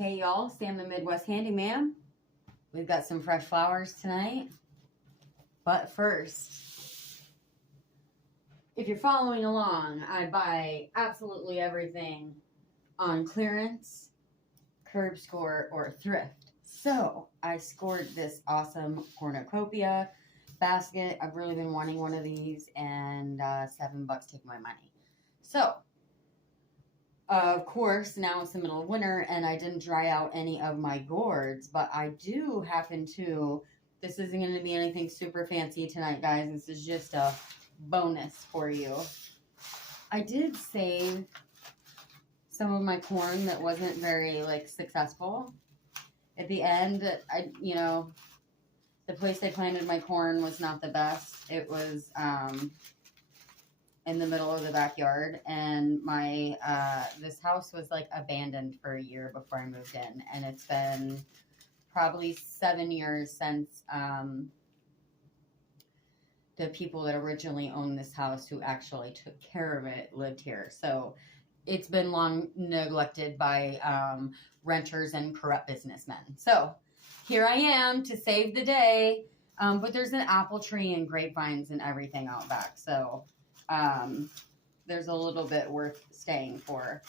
Hey y'all, Sam the Midwest Handyman. We've got some fresh flowers tonight. But first, if you're following along, I buy absolutely everything on clearance, curb score, or thrift. So I scored this awesome cornucopia basket. I've really been wanting one of these, and $7 take my money. So of course, now it's the middle of winter and I didn't dry out any of my gourds, but I do happen to, this isn't going to be anything super fancy tonight, guys. This is just a bonus for you. I did save some of my corn that wasn't very, successful. At the end, the place I planted my corn was not the best. It was, in the middle of the backyard, and my this house was abandoned for a year before I moved in, and it's been probably 7 years since the people that originally owned this house, who actually took care of it, lived here. So it's been long neglected by renters and corrupt businessmen. So here I am to save the day, but there's an apple tree and grapevines and everything out back, so there's a little bit worth staying for.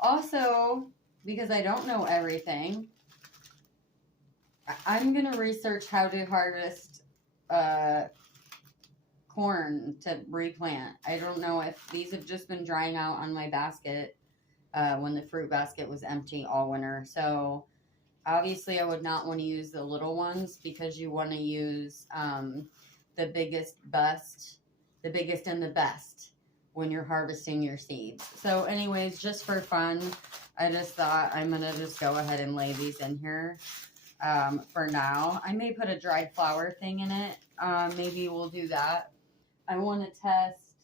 Also, because I don't know everything, I'm going to research how to harvest corn to replant. I don't know if these have just been drying out on my basket when the fruit basket was empty all winter. So obviously I would not want to use the little ones, because you want to use the biggest and the best when you're harvesting your seeds. So anyways, just for fun, I just thought I'm going to just go ahead and lay these in here for now. I may put a dried flower thing in it. Maybe we'll do that. I want to test,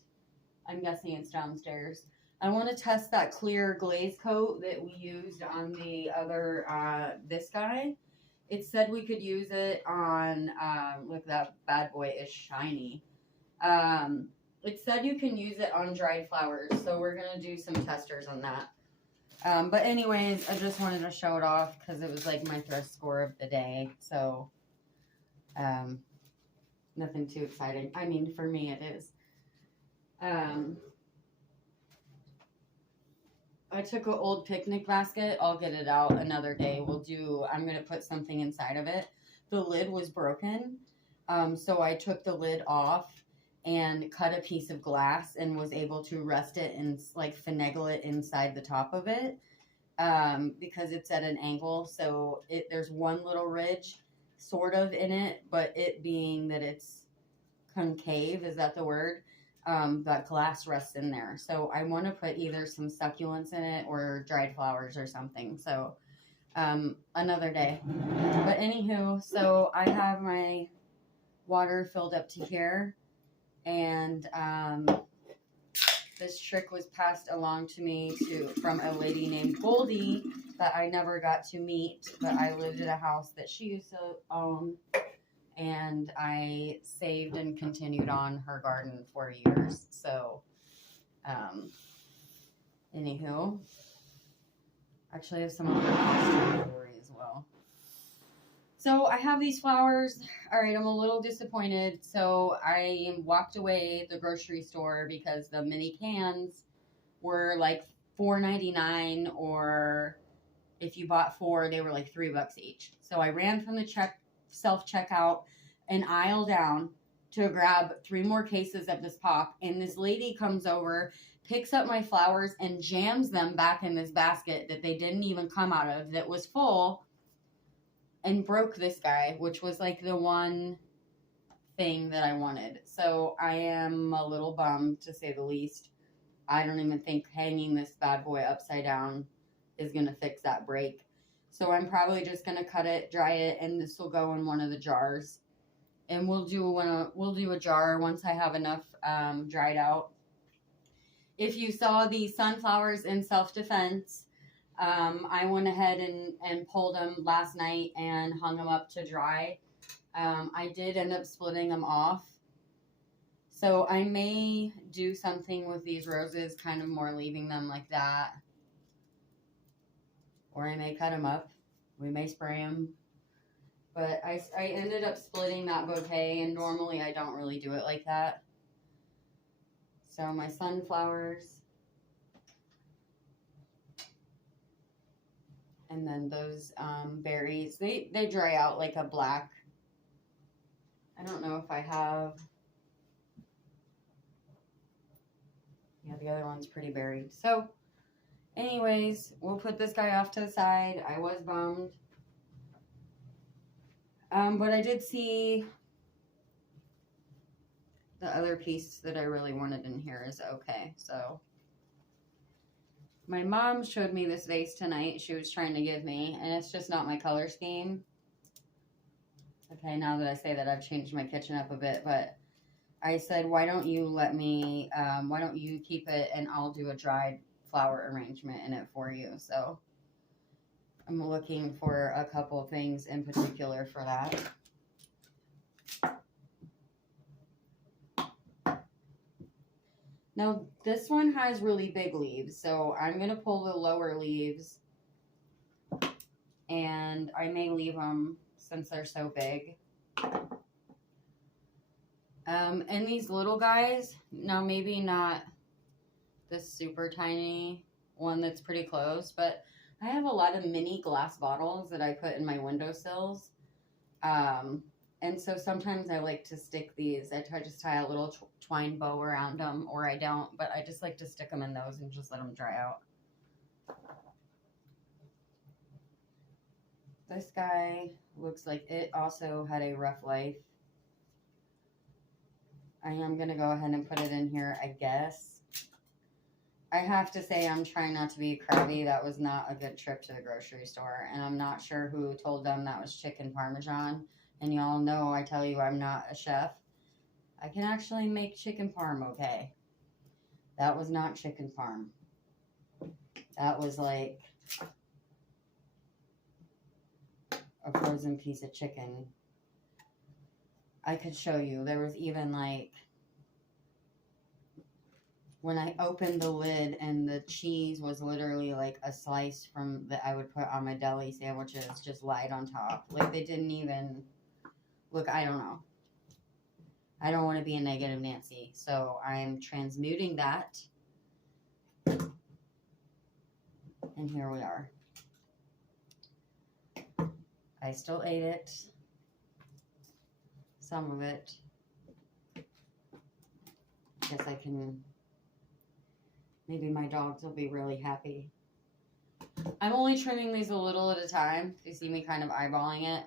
I'm guessing it's downstairs. I want to test that clear glaze coat that we used on the other, this guy. It said we could use it on, look, that bad boy is shiny. It said you can use it on dried flowers, so we're going to do some testers on that. But anyways, I just wanted to show it off because it was my thrift score of the day. So, nothing too exciting. I mean, for me it is. I took an old picnic basket. I'll get it out another day. I'm going to put something inside of it. The lid was broken. So I took the lid off and cut a piece of glass and was able to rest it and finagle it inside the top of it, because it's at an angle. So there's one little ridge sort of in it, but it being that it's concave, is that the word? That glass rests in there. So I want to put either some succulents in it or dried flowers or something. So another day. But anywho, so I have my water filled up to here. And this trick was passed along to me from a lady named Goldie that I never got to meet, but I lived at a house that she used to own, and I saved and continued on her garden for years. So, anywho, actually I have some other house story as well. So I have these flowers. All right, I'm a little disappointed. So I walked away the grocery store because the mini cans were $4.99, or if you bought 4, they were $3 each. So I ran from the self-checkout an aisle down to grab 3 more cases of this pop. And this lady comes over, picks up my flowers, and jams them back in this basket that they didn't even come out of, that was full, and broke this guy, which was the one thing that I wanted. So I am a little bummed, to say the least. I don't even think hanging this bad boy upside down is going to fix that break. So I'm probably just going to cut it, dry it, and this will go in one of the jars. And we'll do a jar once I have enough dried out. If you saw the sunflowers in self-defense, I went ahead and pulled them last night and hung them up to dry. I did end up splitting them off. So I may do something with these roses, kind of more leaving them like that. or I may cut them up. We may spray them. But I ended up splitting that bouquet, and normally I don't really do it like that. So my sunflowers. And then those berries, they dry out like a black. I don't know if I have. Yeah, the other one's pretty buried. So, anyways, we'll put this guy off to the side. I was bummed. But I did see the other piece that I really wanted in here is okay. So, my mom showed me this vase tonight. She was trying to give me, and it's just not my color scheme. Okay, now that I say that, I've changed my kitchen up a bit, but I said, why don't you let me, why don't you keep it and I'll do a dried flower arrangement in it for you. So I'm looking for a couple things in particular for that. Now, this one has really big leaves, so I'm going to pull the lower leaves, and I may leave them since they're so big. And these little guys, now maybe not this super tiny one that's pretty close, but I have a lot of mini glass bottles that I put in my windowsills. And so sometimes I like to stick these. I just tie a little twine bow around them, or I don't, but I just like to stick them in those and just let them dry out. This guy looks like it also had a rough life. I am going to go ahead and put it in here, I guess. I have to say I'm trying not to be crabby. That was not a good trip to the grocery store, and I'm not sure who told them that was chicken parmesan. And y'all know I tell you I'm not a chef. I can actually make chicken parm okay. That was not chicken parm. That was like a frozen piece of chicken. I could show you. There was even like, when I opened the lid and the cheese was literally like a slice from that I would put on my deli sandwiches, just light on top. Like they didn't even look. I don't know. I don't want to be a negative Nancy, so I'm transmuting that. And here we are. I still ate it. Some of it. Guess I can, maybe my dogs will be really happy. I'm only trimming these a little at a time. You see me kind of eyeballing it.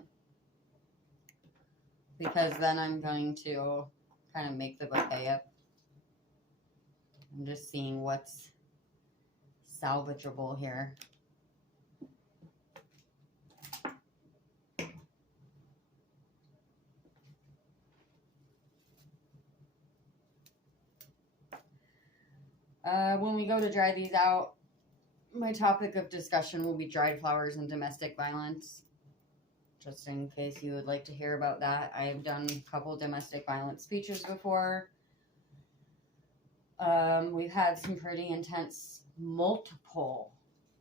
Because then I'm going to kind of make the bouquet up. I'm just seeing what's salvageable here. When we go to dry these out, my topic of discussion will be dried flowers and domestic violence. Just in case you would like to hear about that. I've done a couple domestic violence speeches before. We've had some pretty intense, multiple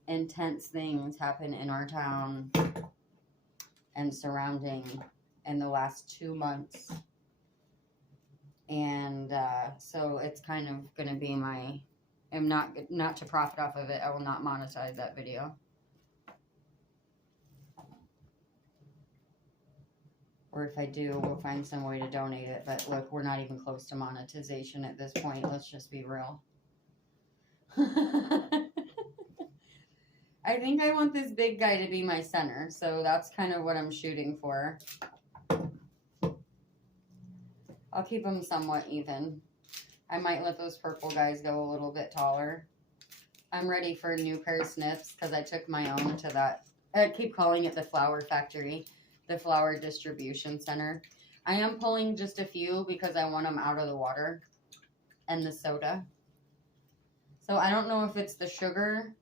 intense things happen in our town and surrounding in the last 2 months. And so it's kind of going to be my, I'm not to profit off of it. I will not monetize that video. Or if I do, we'll find some way to donate it. But look, we're not even close to monetization at this point. Let's just be real. I think I want this big guy to be my center. So that's kind of what I'm shooting for. I'll keep them somewhat even. I might let those purple guys go a little bit taller. I'm ready for a new pair of snips because I took my own to that. I keep calling it the flower factory. The flower distribution center. I am pulling just a few because I want them out of the water and the soda. So I don't know if it's the sugar,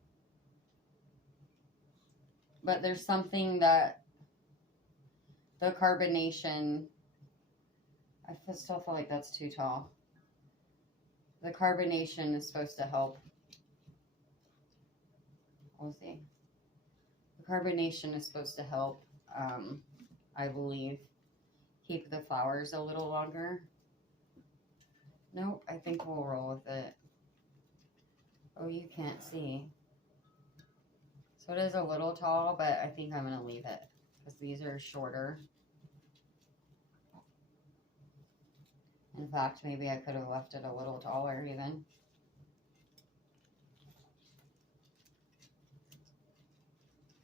but there's something that the carbonation, I still feel like that's too tall. The carbonation is supposed to help. We'll see. Carbonation is supposed to help, I believe, keep the flowers a little longer. Nope, I think we'll roll with it. Oh, you can't see. So it is a little tall, but I think I'm going to leave it because these are shorter. In fact, maybe I could have left it a little taller even.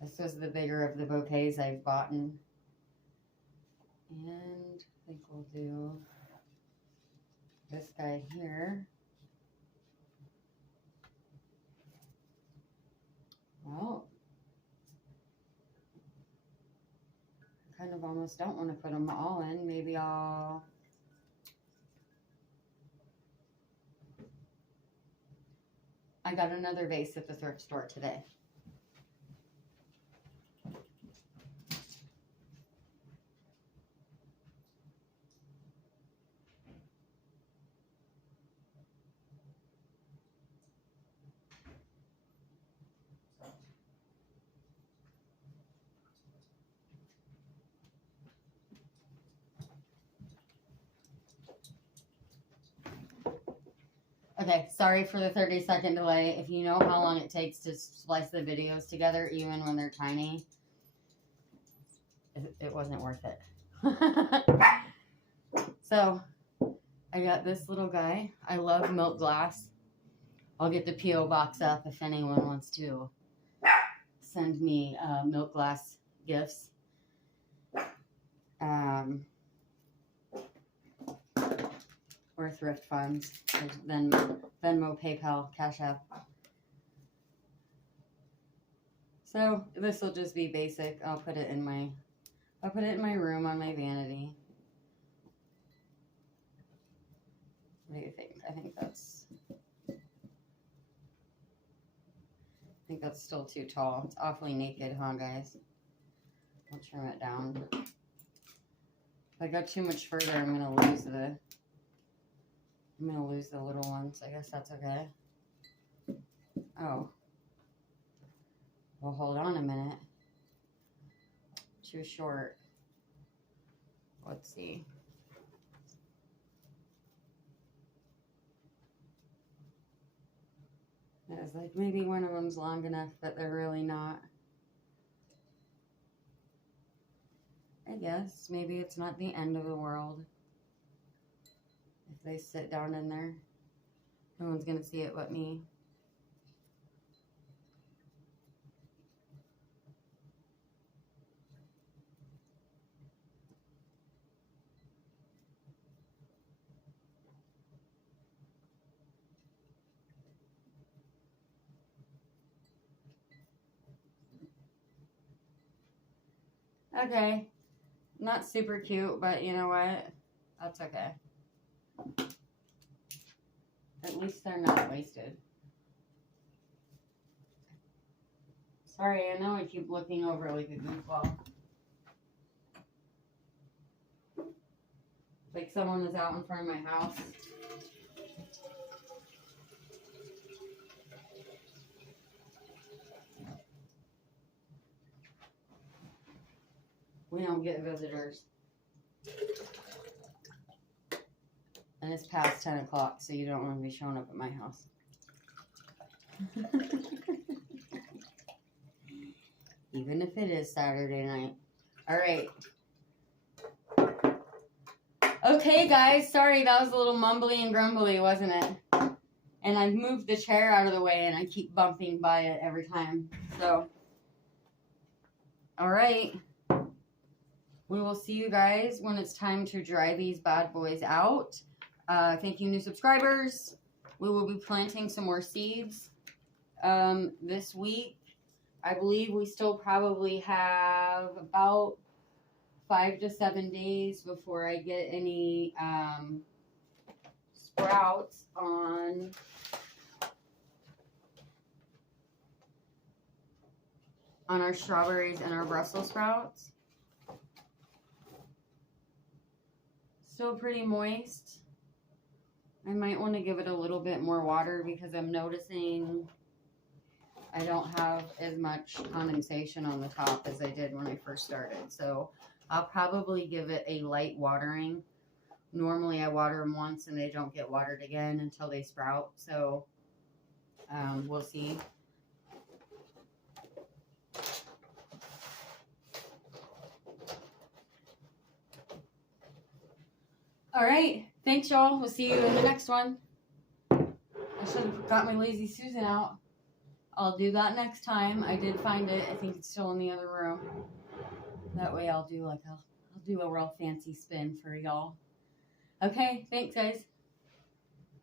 This was the bigger of the bouquets I've bought. And I think we'll do this guy here. Well, I kind of almost don't want to put them all in. Maybe I got another vase at the thrift store today. Okay, sorry for the 30-second delay. If you know how long it takes to splice the videos together, even when they're tiny, it wasn't worth it. So, I got this little guy. I love milk glass. I'll get the P.O. box up if anyone wants to send me milk glass gifts. Or thrift funds, then Venmo, PayPal, Cash App. So this will just be basic. I'll put it in my room on my vanity. What do you think? I think that's still too tall. It's awfully naked, huh, guys? I'll trim it down. If I go too much further, I'm gonna lose the little ones. I guess that's okay. Oh. Well, hold on a minute. Too short. Let's see. It's like maybe one of them's long enough, but they're really not. I guess maybe it's not the end of the world. If they sit down in there, no one's gonna see it but me. Okay, not super cute, but you know what? That's okay. At least they're not wasted. Sorry, I know I keep looking over like a goofball. Like someone was out in front of my house. We don't get visitors. And it's past 10 o'clock, so you don't want to be showing up at my house. Even if it is Saturday night. All right. Okay, guys. Sorry, that was a little mumbly and grumbly, wasn't it? And I've moved the chair out of the way, and I keep bumping by it every time. So, all right. We will see you guys when it's time to dry these bad boys out. Thank you, new subscribers. We will be planting some more seeds this week. I believe we still probably have about 5 to 7 days before I get any sprouts on our strawberries and our Brussels sprouts. Still pretty moist. I might want to give it a little bit more water because I'm noticing I don't have as much condensation on the top as I did when I first started. So I'll probably give it a light watering. Normally I water them once and they don't get watered again until they sprout. So we'll see. All right. Thanks, y'all. We'll see you in the next one. I should have got my Lazy Susan out. I'll do that next time. I did find it. I think it's still in the other room. That way I'll do a real fancy spin for y'all. Okay. Thanks, guys.